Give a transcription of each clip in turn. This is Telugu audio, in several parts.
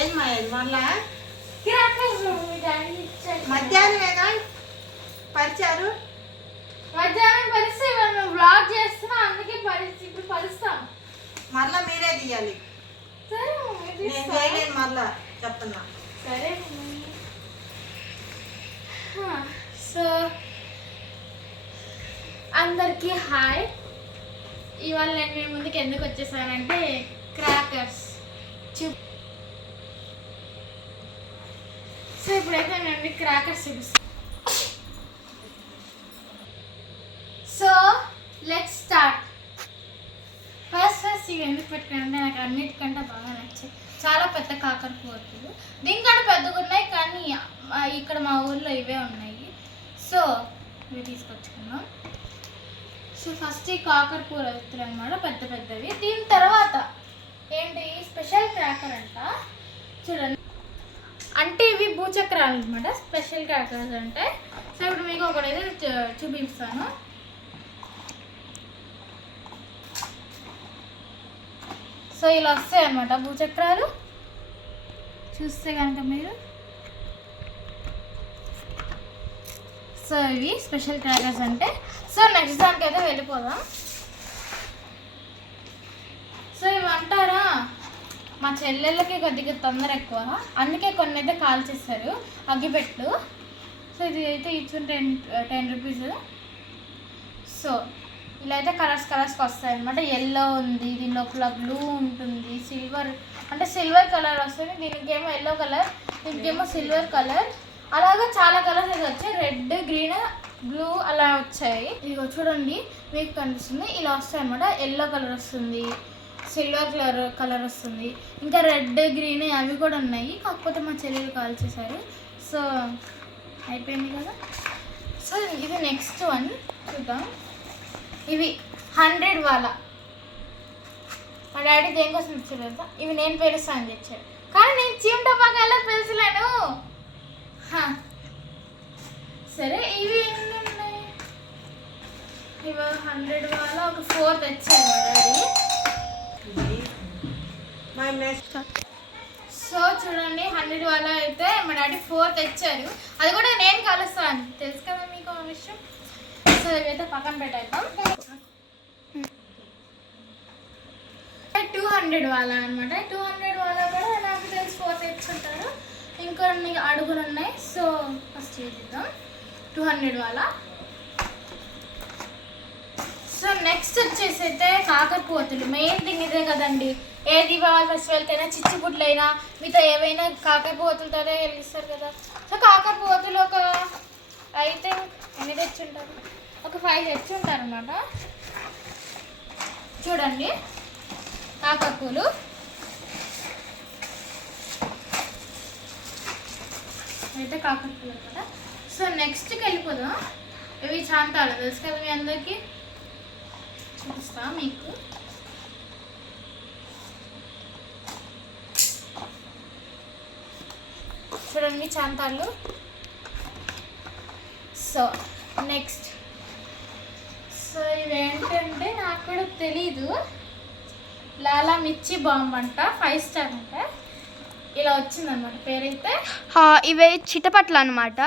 ఏం మళ్ళా మధ్యాహ్నమేగా పరిచారు. మధ్యాహ్నం పరిస్తే వ్లాగ్ చేస్తున్నా, అందుకే ఇప్పుడు పరుస్తాం. మళ్ళా మీరే తీయాలి. సరే నేను చేయలేను, మళ్ళా చెప్తున్నా. సరే. సో అందరికీ హాయ్. ఇవాళ నేను మీ ముందుకు ఎందుకు వచ్చేసానంటే క్రాకర్స్ సో ఇప్పుడైతే నేను క్రాకర్స్ చూపిస్తాను. So let's start. ఫస్ట్ ఇవి ఎందుకు పెట్టుకున్నానంటే నాకు అన్నిటికంటే బాగా నచ్చాయి. చాలా పెద్ద కాకరపువ్వులు, దీనికంటే పెద్దగా ఉన్నాయి, కానీ ఇక్కడ మా ఊర్లో ఇవే ఉన్నాయి. సో ఇవి తీసుకొచ్చుకున్నాం. సో ఫస్ట్ ఈ కాకరపువ్వులు అవుతాయి అన్నమాట, పెద్ద పెద్దవి. దీని తర్వాత ఏంటి స్పెషల్ క్రాకర్ అంట, చూడండి. అంటే ఇవి భూచక్రాలు అనమాట, స్పెషల్ క్రాకర్స్ అంటే. సో ఇప్పుడు మీకు ఒకటైతే చూపిస్తాను. సో ఇలా వస్తాయి అన్నమాట భూచక్రాలు, చూస్తే కనుక మీరు. సో ఇవి స్పెషల్ క్రాకర్స్ అంటే. సో నెక్స్ట్ దానికైతే వెళ్ళిపోదాం. సో ఇవి అంటారా, మా చెల్లెళ్ళకి కొద్దిగా తొందర ఎక్కువ, అందుకే కొన్ని అయితే కాల్ చేస్తారు అగ్గిపెట్లు. సో ఇది అయితే ఇచ్చుంటే 10 రూపీస్. సో ఇలా అయితే కలర్స్కి వస్తాయి అనమాట. ఎల్లో ఉంది, దీని లోపల బ్లూ ఉంటుంది, సిల్వర్ అంటే సిల్వర్ కలర్ వస్తుంది, దీనికేమో ఎల్లో కలర్, దీనికేమో సిల్వర్ కలర్, అలాగా చాలా కలర్స్ అయితే వచ్చాయి. రెడ్, గ్రీన్, బ్లూ అలా వచ్చాయి. ఇదిగో చూడండి, మీకు కనిపిస్తుంది. ఇలా వస్తాయి అనమాట. ఎల్లో కలర్ వస్తుంది, సిల్వర్ కలర్ వస్తుంది, ఇంకా రెడ్, గ్రీన్ అవి కూడా ఉన్నాయి. కాకపోతే మా చెల్లెలు కాల్ చేశారు. సో అయిపోయింది కదా. సో ఇది నెక్స్ట్ వన్ చూద్దాం. ఇవి 100 వాళ్ళ మా డాడీ దేనికోసం ఇచ్చారు కదా, ఇవి నేను పేలుస్తాను అని తెచ్చారు, కానీ నేను చీమటపాకాయలా పేల్చలేను. సరే ఇవి ఎన్ని ఉన్నాయి, ఇవి 100 వాళ్ళ ఒక 4 తెచ్చారు మా డాడీ. సో చూడండి, 100 వాళ్ళ అయితే మా డాడీ 4 తెచ్చారు, అది కూడా నేను కలుస్తాను, తెలుసు కదా మీకు ఆ విషయం. సో ఇవైతే పక్కన పెట్టేద్దాం. 200 వాళ్ళ అనమాట. 200 వాళ్ళ కూడా నాకు తెలిసి 4 తెచ్చుంటారు, ఇంకొన్ని అడుగులు ఉన్నాయి. సో ఫస్ట్ చేద్దాం 200 వాళ్ళ. సో నెక్స్ట్ వచ్చేసి అయితే కాకరపువ్వులు. మెయిన్ థింగ్ ఇదే కదండి, ఏ దీపావళి ఫెస్టివల్కైనా, చిచ్చుబుడ్లైనా, మిగతా ఏవైనా కాకరపువ్వులతోనే వెలిగిస్తారు కదా. సో కాకరపువ్వులు ఒక అయితే ఎన్ని తెచ్చుంటారు, ఒక 5 తెచ్చుంటారు అన్నమాట. చూడండి కాకరపువ్వులు. అయితే కాకరపువ్వులు అనమాట. సో నెక్స్ట్కి వెళ్ళిపోదాం. ఇవి చాంతాలు తెలుసు కదా మీ అందరికీ, చూపిస్తా మీకు. చూడండి చాంతాలు. సో నెక్స్ట్, సో ఇవేంటంటే నాకు కూడా తెలీదు, లాలా మిర్చి బాంబ్ అంట, 5 స్టార్ అంట. ఇలా వచ్చిందనమాట పేరైతే. ఇవే చిటపట్ల అనమాట,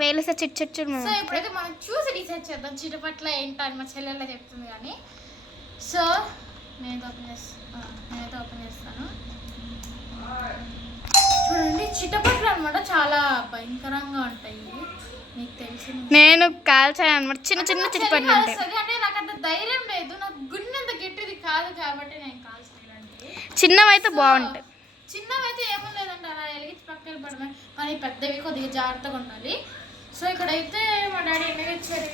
పేలిస్తే చిట్టు. సో ఇప్పుడైతే మనం చూసి డిసైడ్ చేద్దాం చిటపట్ల ఏంటని మా చెల్లెల్లో చెప్తుంది కానీ. సో నేనైతే ఓపెన్ చేస్తాను. చూడండి చిటపట్ల అనమాట, చాలా భయంకరంగా ఉంటాయి, మీకు తెలిసి. నేను కాల్చాను అనమాట, చిన్న చిటపట్లు ఉంటాయి. అంటే నాకు అంత ధైర్యం లేదు, నాకు గుండెంత గట్టిది కాదు కాబట్టి నేను కాల్చలేదండి. చిన్నవైతే బాగుంటాయి. చిన్నవైతే ఏముండేదంటే అలా వెలిగించి పక్కన పడమే, కానీ పెద్దవి కొద్దిగా జాగ్రత్తగా ఉండాలి. సో ఇక్కడైతే మా డాడీ ఎన్ని తెచ్చారు,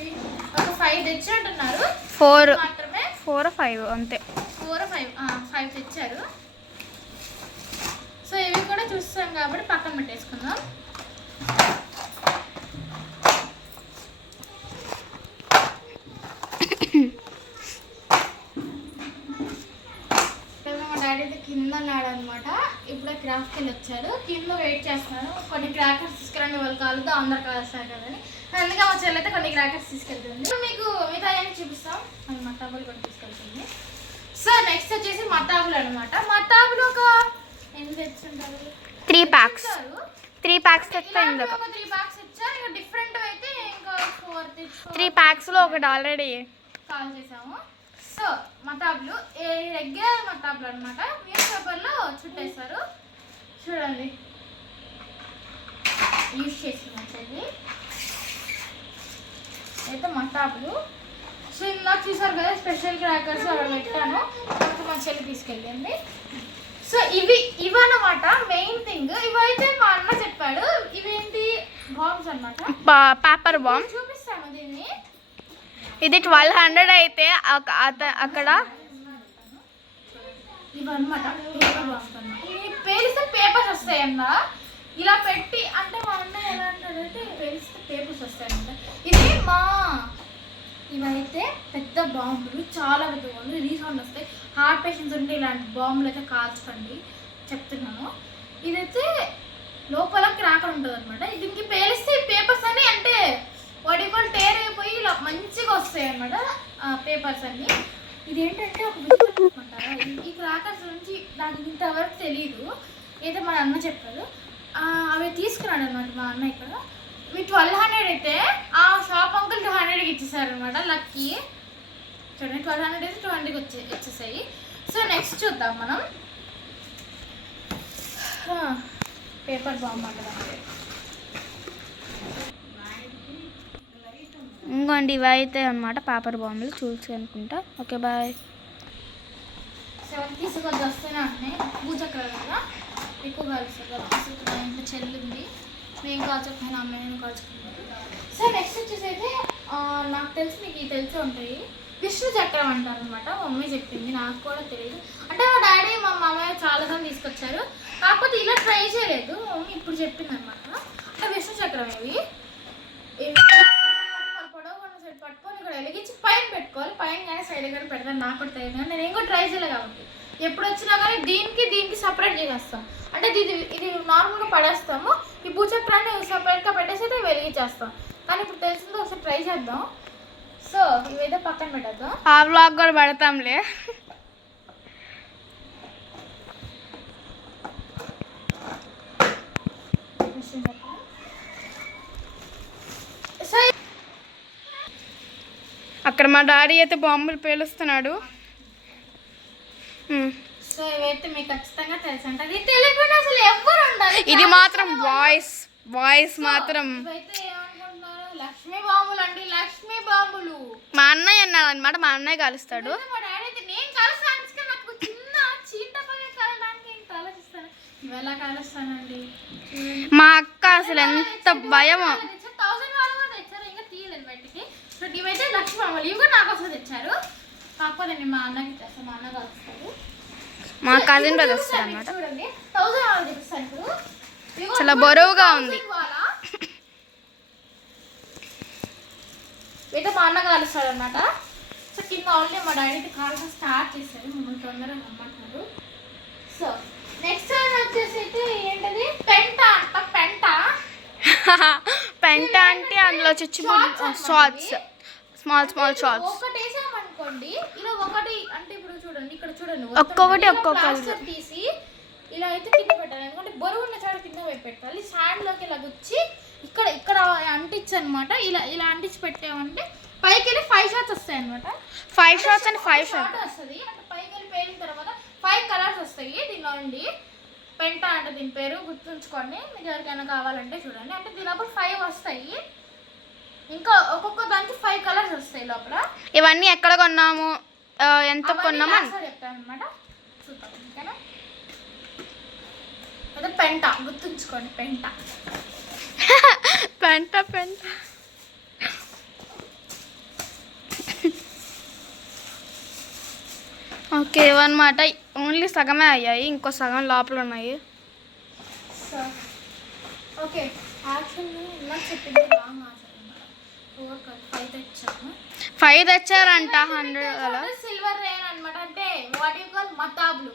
ఒక 5 తెచ్చి అంటున్నారు. 4 మాత్రమే, 4 or 5 అంతే. 4 or 5 తెచ్చారు. సో ఇవి కూడా చూస్తాం కాబట్టి పక్కన పెట్టేసుకుందాం. మా డాడీ అయితే కింద ఉన్నాడు అనమాట. ఇప్పుడే క్రాఫ్ట్కి వెళ్ళి వచ్చారు, కింద వెయిట్ చేస్తున్నాను. కొన్ని క్రాకర్స్ తీసుకురండి, వాళ్ళు కాలుతో అందరు కాలుస్తారు కదని, అందుకే మా చెల్లి అయితే కొన్ని క్రాకర్స్ తీసుకెళ్తుంది. మీకు మిగతా అన్నీ చూపిస్తాం, అది మా టబ్బులు కూడా తీసుకెళ్తుంది. సో నెక్స్ట్ వచ్చేసి మతాబులు అనమాట. మతాబులు ఒక ఎన్ని తెచ్చుంటారు? 3 packs. 3 packs తెస్తే ఇలాంటివి ఇందులో ఒక 3 packs ఇచ్చారు. ఇంకా డిఫరెంట్ అయితే ఇంకా 4 3 packs లో ఒకటి ఆల్రెడీ కాల్ చేసాము. సో మతాబులు రెగ్యులర్ మతాబులు అనమాట. న్యూస్ పేపర్లో చుట్టేస్తారు చూడండి. యూజ్ చేసి వచ్చేది అయితే మతాబులు. సో ఇందాక చూసారు కదా స్పెషల్ క్రాకర్స్ అక్కడ పెట్టాను, తర్వాత మా చెల్లి తీసుకెళ్ళింది. సో ఇవన్నమాట మెయిన్ థింగ్. ఇవైతే మా అన్న చెప్పాడు. ఇవేంటి బాంబ్స్ అనమాట. Paper bomb. చూపిస్తాను దీన్ని. ఇది 1200 అయితే అక్కడ ఇవన్నమాట పేపర్ బాంబ్స్ అన్నమాట. ఇవి పేలిస్తే పేపర్స్ వస్తాయన్న. ఇలా పెట్టి అంటే మా అన్న ఎలా అంటాడంటే పేలిస్తే పేపర్స్ వస్తాయంట. ఇది ఇవైతే పెద్ద బాంబులు, చాలా పెద్ద బాంబులు, రీసౌండ్ వస్తాయి. హార్ట్ పేషెంట్స్ ఉంటే ఇలాంటి బాంబులు అయితే కాల్చకండి చెప్తున్నాను. ఇదైతే లోపల క్రాకర్ ఉంటుంది అనమాట. దీనికి పేలిస్తే పేపర్స్ అన్ని అంటే వడిపలు టేర్ అయిపోయి ఇలా మంచిగా వస్తాయి అన్నమాట పేపర్స్ అన్ని. ఇదేంటంటే ఒక విషయం అనుకుంటారా, ఈ క్రాకర్స్ నుంచి నాకు ఇంతవరకు తెలియదు. ఏదో మా అన్న చెప్పారు. అవి తీసుకున్నాడు అనమాట మా అన్న. ఇక్కడ మీ 1200 అయితే ఆ షాప్ అంకుల్ 200కి ఇచ్చేసారు అనమాట. లక్కీ చూడండి, 1200 అయితే 200కి వచ్చేసాయి. సో నెక్స్ట్ చూద్దాం మనం పేపర్ బాంబ్ అంటే. ఇంకోండి ఇవి అయితే అనమాట పేపర్ బాంబులు. చూసి అనుకుంటా. Okay bye. 7 తీసుకొచ్చి వస్తేనే అంటున్నాయి. భూచక్రాలు కదా ఎక్కువ కలుస్తారు కదా. మా ఇంట్లో చెల్లి ఉంది, మేము కాల్చుకున్నాను, అమ్మ నేను కాల్చుకున్నాను. సో నెక్స్ట్ వచ్చేసి అయితే నాకు తెలిసి మీకు ఇవి తెలిసి ఉంటాయి. విష్ణు చక్రం అంటారు అనమాట. మా మమ్మీ చెప్పింది, నాకు కూడా తెలియదు. అంటే మా డాడీ మా మామయ్య చాలాసార్లు తీసుకొచ్చారు, కాకపోతే ఇలా ట్రై చేయలేదు. మా మమ్మీ ఇప్పుడు చెప్పింది అనమాట. అంటే విష్ణు చక్రం ఇవి పొడవు ఉన్న సైడ్ పట్టుకొని ఇక్కడ వెలిగించి పైన పెట్టుకోవాలి. పైన కానీ సైడ్ కానీ పెడతాను. నాకు కూడా తెలియదు కానీ నేను కూడా ట్రై చేయలేదు. కాబట్టి ఎప్పుడు వచ్చినా కానీ దీనికి సపరేట్ చేసేస్తాం. అంటే ఇది నార్మల్గా పడేస్తాము. ఈ భూచక్రాన్ని సపరేట్గా పెట్టేసి అయితే వెలిగించేస్తాం. కానీ ఇప్పుడు తెలిసిందో ఒకసారి ట్రై చేద్దాం. సో ఇవైతే పక్కన పెట్టేద్దాం. ఆ వ్లాగ్ కూడా పెడతాంలే. అక్కడ మా డాడీ అయితే బాంబులు పేలుస్తున్నాడు. సో ఇవైతే మీకు ఖచ్చితంగా తెలుసు అంటే అది తెలియకుండా అసలు ఎవరు ఉండాలి. ఇది మాత్రం వాయిస్ మాత్రం ఇవైతే ఏమనుకుంటున్నారు, లక్ష్మీ బాంబులు అండి. లక్ష్మీ బాంబులు మా అన్నయ్య అన్నాడు అనమాట. మా అన్నయ్య కాలుస్తాడు. మా డాడీ అయితే నేను కలుస్తాను, నాకు చిన్న చీటపల్లి కలడానికి నేను ఆలోచిస్తాను. ఇవి ఎలా కలుస్తానండి. మా అక్క అసలు ఎంత భయమో. 1000 వాళ్ళు కూడా తెచ్చారు, ఇంకా తీయలేదు బయటికి. సో ఇవైతే లక్ష్మీ బాంబులు. ఇవి కూడా నాకు అసలు తెచ్చారు, కాకపోతే నేను మా అన్నకి తెస్తాను. మా అన్న కలుస్తాడు. మా కజిన్ బ్రదర్ వస్తారు అనమాట. చూడండి 1000 వాళ్ళు తెప్పిస్తాను. ఇప్పుడు చాలా బరువుగా ఉంది. అయితే మా అన్న కలుస్తాడు అనమాట. సో కింద ఆల్రెడీ మా డాడీ కాల్స్ స్టార్ట్ చేశారు. మమ్మల్ని తొందరగా రమ్మంటున్నారు. సో నెక్స్ట్ వచ్చేసి అయితే ఏంటది పెంట అంట. పెంట అంటే అందులో చిచ్చుబుడ్డి షార్ట్స్, స్మాల్ షార్ట్స్. ఒకటి వేసామనుకోండి ఇలా ఒకటి అంటే ఇప్పుడు చూడండి, ఇక్కడ చూడండి ఒక్కొక్కటి తీసి ఇలా అయితే కింద పెట్టాలి. ఎందుకంటే బరువు ఉన్న చోట కింద పెట్టాలి. శాండ్ లోకి ఇలా గుచ్చి ఇక్కడ అంటించి అనమాట. ఇలా అంటించి పెట్టామంటే పైకి వెళ్ళి 5 షాట్స్ వస్తాయి అనమాట. 5 షాట్స్ అని 5 షాట్ వస్తుంది. అంటే పైకి వెళ్ళి పేలిన తర్వాత 5 కలర్స్ వస్తాయి దీనిలో నుండి. పెంట అంటే దీని పేరు గుర్తుంచుకోండి. మీకు ఎవరికైనా కావాలంటే చూడండి. అంటే దీని లోపల 5 వస్తాయి. ఇంకా ఒక్కొక్క దానికి 5 కలర్స్ వస్తాయి లోపల. ఇవన్నీ ఎక్కడ కొన్నాము, ఎంత కొన్నాము చెప్తాను అనమాట. చూద్దాం ఓకేనా. అదే పెంట గుర్తుంచుకోండి. పెంట ఓకే ఇవన్నమాట. ఓన్లీ సగమే అయ్యాయి, ఇంకో సగం లోపల ఉన్నాయి. సో ఓకే యాక్చువల్లీ నాకు చెప్పింది రాంగ్ ఆన్సర్ అనమాట. 5 తెచ్చాను. 5 తెచ్చారంట 100 అలా. సిల్వర్ రేన్ అనమాట. అంటే వాట్ యు కాల్ మతాబులు,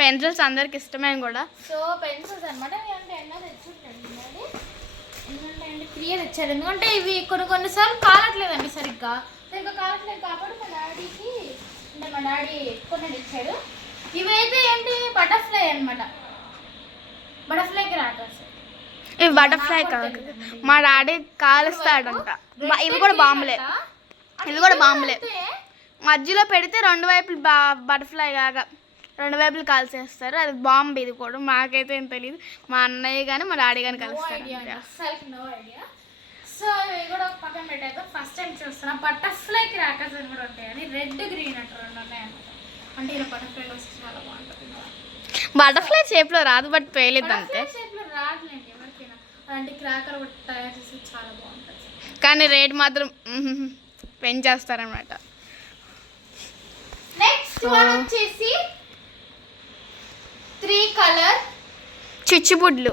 పెన్సిల్స్ అందరికి ఇష్టమే కూడా. సో పెన్సిల్స్ అనమాట. అంటే ఎన్నో తెచ్చుంటాను ఎందుకంటే 3 తెచ్చారు. ఎందుకంటే ఇవి కొన్నిసార్లు కాలట్లేదండి సరిగ్గా కాలట్లేదు. కాబట్టి మా డాడీకి అంటే మా డాడీ కొన్ని తెచ్చాడు. ఇవైతే ఏంటి బటర్ఫ్లై అన్నమాట, బటర్ఫ్లై క్రాకర్స్. ఇవి బటర్ఫ్లై కాదు, మా డాడీ కాలుస్తాడంట. ఇవి కూడా బాంబులే, ఇవి కూడా బాంబులే. మధ్యలో పెడితే రెండు వైపులు బటర్ఫ్లై లాగా రెండు వైపులు కాల్చేస్తారు. అది బాంబు. ఇది కూడా మాకైతే ఏం తెలియదు. మా అన్నయ్య కానీ మా డాడీ కానీ కలుస్తారు. No idea. సో ఇవి కూడా ఒక పక్కన పెట్టాక ఫస్ట్ టైం చూస్తున్నా. బటర్ఫ్లై క్రాకర్స్ అని కూడా ఉంటాయి, అని రెడ్ గ్రీన్ అట్లా రెండు ఉన్నాయి అన్నమాట. అంటే ఇలా బటర్ఫ్లై వస్తే చాలా బాగుంటుంది. బటర్ఫ్లై షేప్లో రాదు, బట్ పేలిద్ది అంతే. షేప్లో రాదులేండి ఎవరికైనా. అలాంటి క్రాకర్ తయారు చేసి చాలా బాగుంటుంది, కానీ రేట్ మాత్రం పెంచేస్తారనమాట. నెక్స్ట్ వన్ వచ్చేసి 3 కలర్ చిచ్చుబుడ్లు.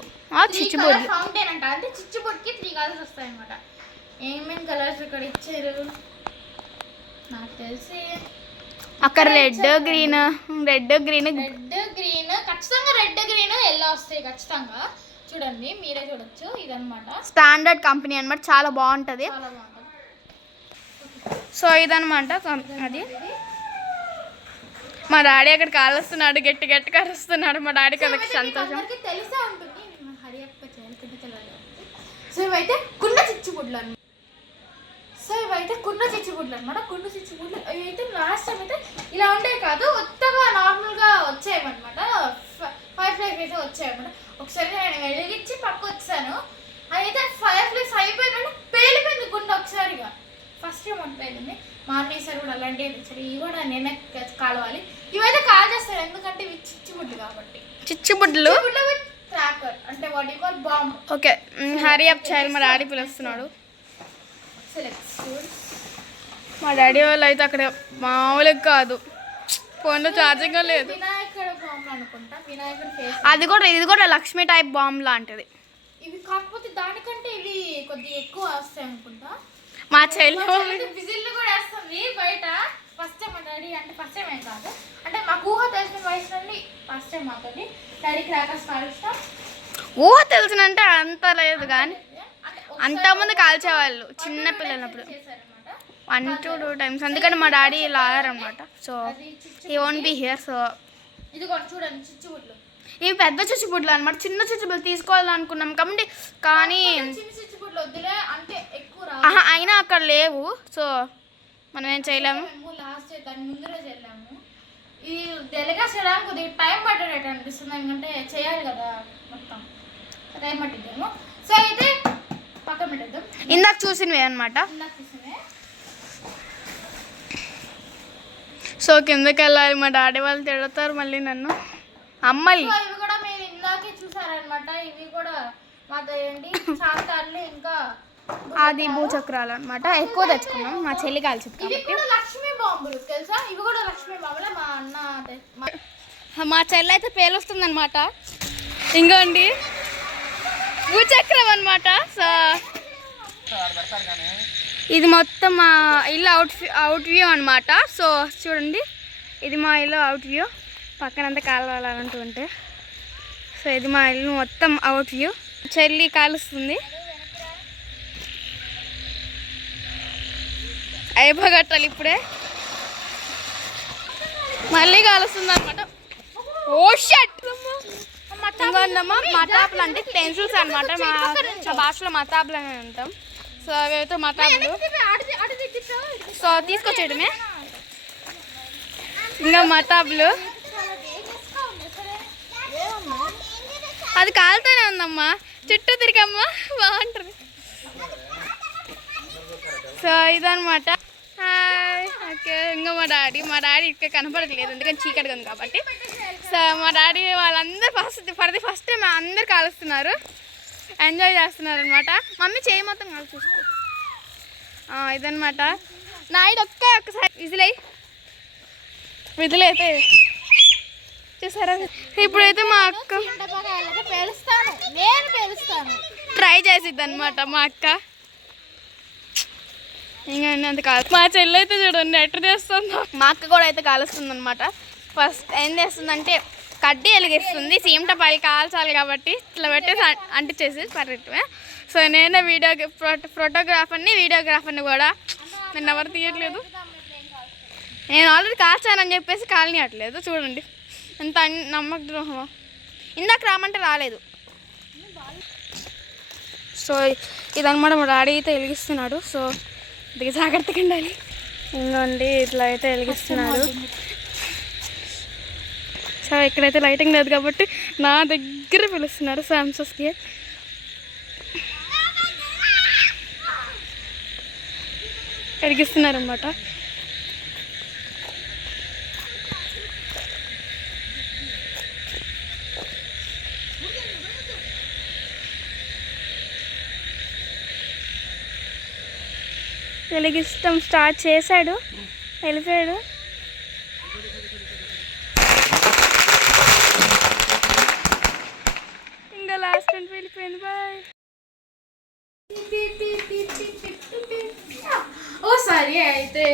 చిచ్చుబుడ్లు ఫౌంటైన్ అంట. అంటే చిచ్చుబుడ్కి 3 కలర్స్ వస్తాయి అన్నమాట. ఏమేమి కలర్స్ ఇక్కడ ఇచ్చారు నాకు తెలిసి అక్కడ రెడ్ గ్రీన్ ఖచ్చితంగా రెడ్ గ్రీన్ ఎల్లో వస్తాయి ఖచ్చితంగా. చూడండి మీరే చూడొచ్చు. ఇదన్నమాట స్టాండర్డ్ కంపెనీ అన్నమాట, చాలా బాగుంటుంది. చాలా బాగుంటుంది. సో ఇదన్నమాట అది. మా డాడీ అక్కడ కాలుస్తున్నాడు, గట్టి గట్టి కరుస్తున్నాడు. మా డాడీకి అదొక సంతోషం. తెలిసే ఉంటుంది. సో ఇవైతే కుండ చిచ్చుబుడ్లు అనమాట. కుండ చిచ్చుబుడ్లు ఇవైతే లాస్ట్ టైం అయితే ఇలా ఉండే కాదు, కొత్తగా నార్మల్గా వచ్చాయన్నమాట. 5 ఫ్లైస్ అయితే వచ్చాయన్నమాట. ఒకసారి నేను వెలిగించి పక్క వచ్చాను, అయితే 5 ఫ్లైస్ అయిపోయినట్టు పేలిపోయింది కుండ ఒకసారిగా. ఫస్ట్ టైం పేలింది. మా అన్నయ్య సార్ కూడా అలాంటివి తెచ్చారు. ఇవి కూడా నేనే కాలవాలి. ఇవైతే కాల్ చేస్తారు ఎందుకంటే ఇవి చిచ్చుబుడ్లు కాబట్టి. చిచ్చుబుడ్లు విత్ క్రాకర్ అంటే what you call bomb. Okay, hurry up చేయాలి. మా డాడీ పిలుస్తున్నాడు. మా డాడీ వాళ్ళు అయితే అక్కడ మామూలుగా కాదు, ఫోన్లో ఛార్జింగ్ లేదు. వినాయకుడు బాంబ్ అనుకుంటా. వినాయకుడు ఫేస్. ఇది కూడా లక్ష్మీ టైప్ బాంబ్ లాంటిది. ఇవి కాకపోతే దానికంటే ఇవి కొద్దిగా ఎక్కువ వస్తాయి అనుకుంటా. మా చెల్లి విజిల్లు కూడా వేస్తుంది బయట. ఫస్ట్ టైం మా డాడీ, అంటే ఫస్ట్ టైం ఏం కాదు, అంటే మాకు ఊహ తెలిసిన వయసు నుండి ఫస్ట్ టైం మాతోటి డాడీ క్రాకర్స్ కాలుస్తాం. ఊహ తెలిసినంటే అంత లేదు, కానీ అంతమంది కాల్చేవాళ్ళు చిన్న పిల్లలప్పుడు 1 to 2 times. అందుకని మా డాడీ ఇలా ఆడారనమాట. So he won't be here. So ఇదిగో చూడండి చిచ్చుబుడ్లు. ఇవి పెద్ద చిచ్చుబుడ్లు అనమాట. చిన్న చిచ్చుబుడ్లు తీసుకోవాలనుకున్నాం కాబట్టి, కానీ చిన్న చిచ్చుబుడ్లు వద్దులే అంటే ఎక్కువ అయినా అక్కడ లేవు. సో మనం ఏం చేయలేము. మేము లాస్ట్ దాని ముందు రోజు వెళ్ళాము. ఈ డెలిగేట్ చేయడానికి కొద్దిగా టైం పట్టేటట్టు అనిపిస్తుంది, ఎందుకంటే చేయాలి కదా మొత్తం, టైం పట్టిద్దాము. సో అయితే పక్కన పెట్టేద్దాం. ఇందాక చూసినవి అనమాట. సో కిందకి వెళ్ళాలి. మా డాడీ వాళ్ళు తిడతారు మళ్ళీ నన్ను. అమ్మలి ఇవి కూడా మీరు ఇందాకే చూసారనమాట. ఇవి కూడా మాతో ఏంటి చార్టార్లు, ఇంకా అది భూచక్రాలు అనమాట. ఎక్కువ తెచ్చుకున్నాం, మా చెల్లి కాల్చింది. ఇవి కూడా లక్ష్మీ బాంబులు తెలుసా. ఇవి కూడా లక్ష్మీ బాంబులే. మా అన్న మా చెల్లి అయితే పేలుస్తుంది అనమాట. ఇంకోండి భూచక్రం అనమాట. సో ఇది మొత్తం మా ఇల్లు అవుట్ వ్యూ అనమాట. సో చూడండి, ఇది మా ఇల్లు అవుట్ వ్యూ. పక్కనంతా కాలువాలంటూ ఉంటే. సో ఇది మా ఇల్లు మొత్తం అవుట్ వ్యూ. చెల్లి కాలుస్తుంది. అయిపోగట్టాలి ఇప్పుడే. మళ్ళీ కాలుస్తుంది అనమాట. ఓ షట్! ఇంకొందమ్మా మతాపులు అంటే పెన్సిల్స్ అనమాట. మా భాషలో మతాపులు అని అంటాం. సో అవి అయితే మతాపులు. సో తీసుకొచ్చేయడమే. ఇంకా మతాపులు అది కాలుతూనే ఉందమ్మా. చుట్టూ తిరిగమ్మా, బాగుంటుంది. సో ఇదనమాట. హాయ్. ఓకే, ఇంకా మా డాడీ ఇక్కడ కనపడట్లేదు ఎందుకంటే చీకటిగా ఉంది కాబట్టి. సో మా డాడీ వాళ్ళందరూ ఫస్ట్ టైం అందరు కాలుస్తున్నారు, ఎంజాయ్ చేస్తున్నారు అనమాట. మమ్మీ చేయి మొత్తం కాదు చూసుకో. ఇదనమాట. నాయుడు ఒక్కసారి విధులైతే చూసారా. ఇప్పుడైతే మా అక్క ట్రై చేసిద్ది అనమాట. మా అక్క ఇంకా అంత కాదు. మా చెల్లి అయితే చూడండి ఎట్లా చేస్తుందో. మా అక్క కూడా అయితే కాలుస్తుంది అనమాట. ఫస్ట్ ఏం చేస్తుందంటే కడ్డీ వెలిగిస్తుంది. సీమట పై కాల్చాలి కాబట్టి ఇట్లా పెట్టేసి అంటించేసి పర్రెట్మే. సో నేనే ఫోటోగ్రాఫర్ని వీడియోగ్రాఫర్ని కూడా. నన్ను ఎవరు తీయట్లేదు. నేను ఆల్రెడీ కాల్చానని చెప్పేసి కాలనీయట్లేదు. చూడండి ఎంత నమ్మక ద్రోహమా. ఇందాక రామంటే రాలేదు. సో ఇదన్నమాట మా డాడీ అయితే వెలిగిస్తున్నాడు. సో ఇది జాగ్రత్తగా ఉండాలి. ఇంకోండి ఇట్లా అయితే వెలిగిస్తున్నాడు. సో ఇక్కడైతే లైటింగ్ లేదు కాబట్టి నా దగ్గర పిలుస్తున్నారు శాంసస్కి. వెలిగిస్తున్నారన్నమాట. వెలిగిస్తాం స్టార్ట్ చేశాడు, వెళ్ళిపోయాడు. ఇంకా లాస్ట్ అంటే వెళ్ళిపోయింది. బాయ్. ఓ సారీ అయితే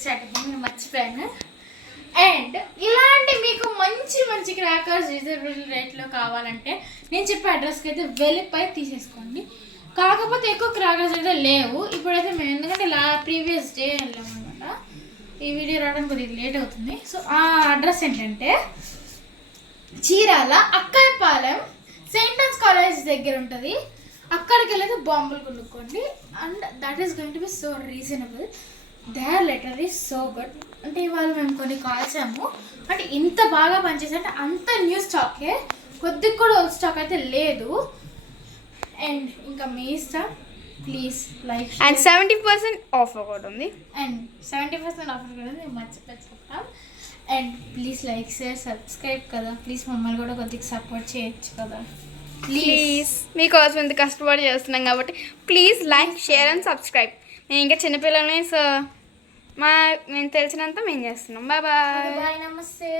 స్టార్టింగ్ మర్చిపోయాను. అండ్ ఇలాంటి మీకు మంచి మంచి క్రాకర్స్ రీజనబుల్ రేట్లో కావాలంటే నేను చెప్పే అడ్రస్కి అయితే వెళ్ళిపోయి తీసేసుకోండి. కాకపోతే ఎక్కువ క్రాకర్స్ అయితే లేవు ఇప్పుడైతే. మేము ఎందుకంటే ప్రీవియస్ డే వెళ్ళాము అనమాట. ఈ వీడియో రావడానికి కొద్దిగా లేట్ అవుతుంది. సో ఆ అడ్రస్ ఏంటంటే Chirala Akkayyapalem saint Ann's college దగ్గర ఉంటుంది. అక్కడికి వెళ్ళైతే బాంబులు కొనుక్కోండి. And that is going to be so reasonable. They are literally so good. అంటే ఇవాళ మేము కొన్ని కాల్చాము. అంటే ఇంత బాగా పనిచేసి అంటే అంత న్యూ స్టాకే, కొద్దిగా కూడా ఓల్డ్ స్టాక్ అయితే లేదు. అండ్ ఇంకా మీ ఇష్టం. ప్లీజ్ లైక్ అండ్ 70% ఆఫర్ కూడా ఉంది. అండ్ 70% ఆఫర్ కూడా మేము మర్చిపోయి చెప్తాం. And please like share subscribe కదా. ప్లీజ్ మమ్మల్ని కూడా కొద్దిగా సపోర్ట్ చేయొచ్చు కదా. ప్లీజ్ మీకోసం ఎంత కష్టపడి చేస్తున్నాం కాబట్టి please like share and subscribe. నేను ఇంకా చిన్నపిల్లల్ని. సో మేము తెలిసినంత మేము చేస్తున్నాం. Bye bye. బాయ్ నమస్తే.